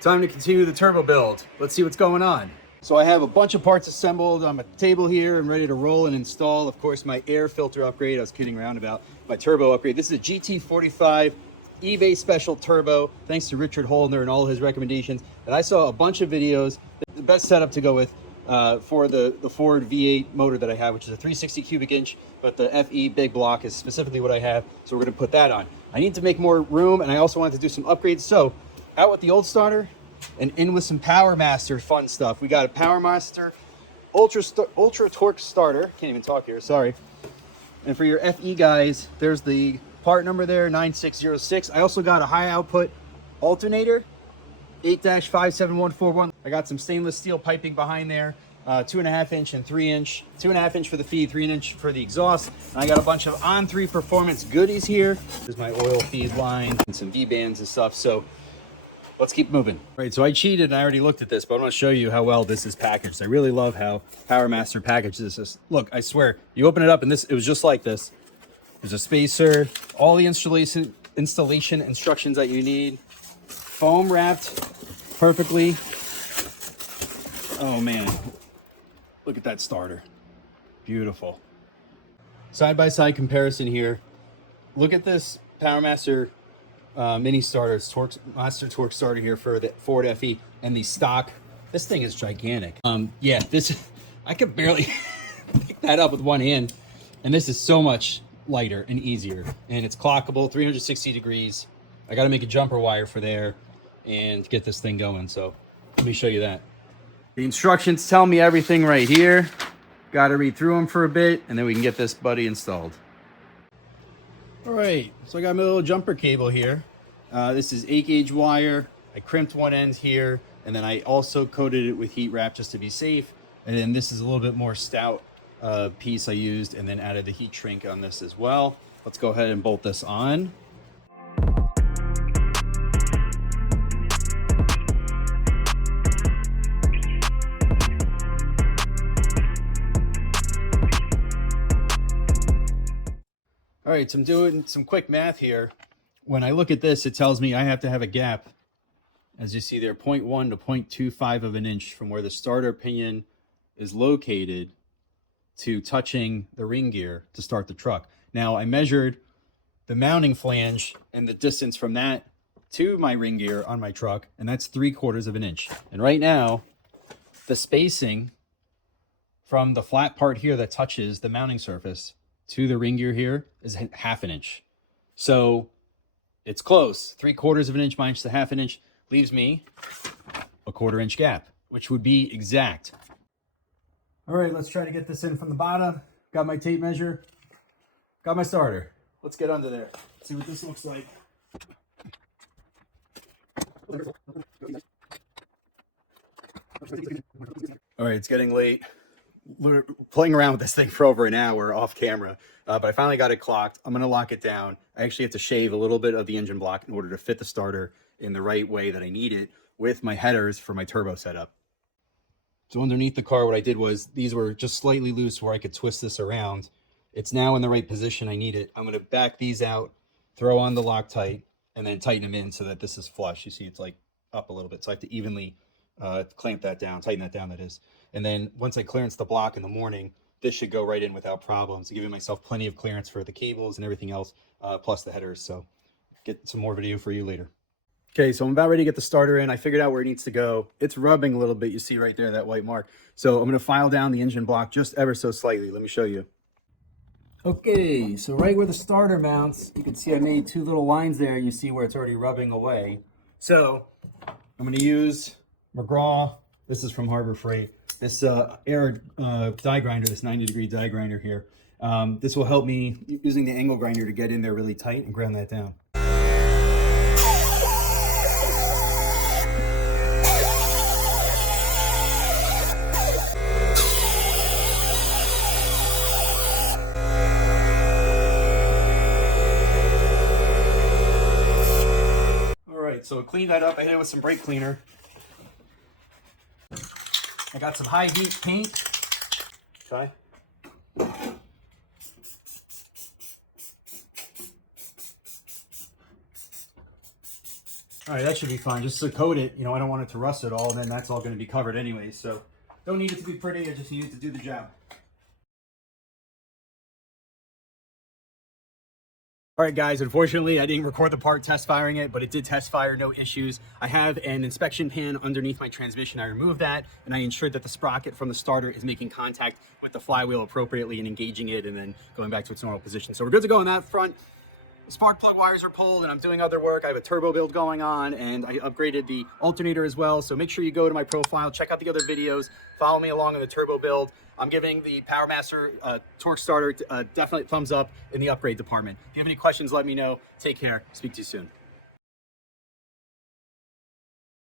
Time to continue the turbo build. Let's see what's going on. So I have a bunch of parts assembled on my table here. I'm ready to roll and install, of course, my air filter upgrade. I was kidding around about my turbo upgrade. This is a GT45 eBay special turbo, thanks to Richard Holdner and all his recommendations. And I saw a bunch of videos. The best setup to go with for the Ford V8 motor that I have, which is a 360 cubic inch, but the FE big block is specifically what I have. So we're gonna put that on. I need to make more room, and I also wanted to do some upgrades. So out with the old starter and in with some Powermaster fun stuff. We got a Powermaster Ultra Torque starter. Can't even talk here, sorry. And for your FE guys, there's the part number there, 9606. I also got a high output alternator, 8-57141. I got some stainless steel piping behind there, 2.5 inch and 3 inch. 2.5 inch for the feed, 3 inch for the exhaust. And I got a bunch of On3 performance goodies here. There's my oil feed line and some V-bands and stuff. So let's keep moving. All right, so I cheated and I already looked at this, but I want to show you how well this is packaged. I really love how Powermaster packages this. Look, I swear, you open it up and it was just like this. There's a spacer, all the installation instructions that you need, foam wrapped perfectly. Oh man, look at that starter. Beautiful. Side-by-side comparison here. Look at this Powermaster mini starter. It's Master Torque starter here for the Ford FE, and the stock. This thing is gigantic. Yeah, I could barely pick that up with one hand, and this is so much lighter and easier, and it's clockable 360 degrees. I got to make a jumper wire for there and get this thing going, so let me show you that. The instructions tell me everything right here. Got to read through them for a bit, and then we can get this buddy installed. All right, so I got my little jumper cable here. This is 8-gauge wire. I crimped one end here, and then I also coated it with heat wrap just to be safe. And then this is a little bit more stout piece I used, and then added the heat shrink on this as well. Let's go ahead and bolt this on. All right, so I'm doing some quick math here. When I look at this, it tells me I have to have a gap, as you see there, 0.1 to 0.25 of an inch from where the starter pinion is located to touching the ring gear to start the truck. Now, I measured the mounting flange and the distance from that to my ring gear on my truck, and that's 3/4 of an inch. And right now, the spacing from the flat part here that touches the mounting surface to the ring gear here is 1/2 inch. So it's close. 3/4 of an inch minus the 1/2 inch leaves me a 1/4 inch gap, which would be exact. All right, let's try to get this in from the bottom. Got my tape measure, got my starter. Let's get under there, see what this looks like. All right, it's getting late. We're playing around with this thing for over an hour off camera, but I finally got it clocked. I'm gonna lock it down. I actually have to shave a little bit of the engine block in order to fit the starter in the right way that I need it with my headers for my turbo setup. So underneath the car, what I did was these were just slightly loose where I could twist this around. It's now in the right position I need it. I'm gonna back these out, throw on the Loctite, and then tighten them in so that this is flush. You see it's like up a little bit, so I have to evenly clamp that down, tighten that down, that is. And then once I clearance the block in the morning, this should go right in without problems, giving myself plenty of clearance for the cables and everything else, plus the headers. So get some more video for you later. Okay, so I'm about ready to get the starter in. I figured out where it needs to go. It's rubbing a little bit. You see right there, that white mark. So I'm going to file down the engine block just ever so slightly. Let me show you. Okay, so right where the starter mounts, you can see I made 2 little lines there. You see where it's already rubbing away. So I'm going to use McGraw. This is from Harbor Freight. This air die grinder, this 90-degree die grinder here. This will help me using the angle grinder to get in there really tight and ground that down. So clean that up. I hit it with some brake cleaner. I got some high heat paint. Okay. All right, that should be fine. Just to coat it, you know, I don't want it to rust at all, and then that's all going to be covered anyway. So don't need it to be pretty. I just need it to do the job. All right, guys, unfortunately, I didn't record the part test firing it, but it did test fire, no issues. I have an inspection pan underneath my transmission. I removed that, and I ensured that the sprocket from the starter is making contact with the flywheel appropriately and engaging it and then going back to its normal position. So we're good to go on that front. The spark plug wires are pulled, and I'm doing other work. I have a turbo build going on, and I upgraded the alternator as well. So make sure you go to my profile, check out the other videos, follow me along in the turbo build. I'm giving the Powermaster torque starter definitely thumbs up in the upgrade department. If you have any questions, let me know. Take care. Speak to you soon.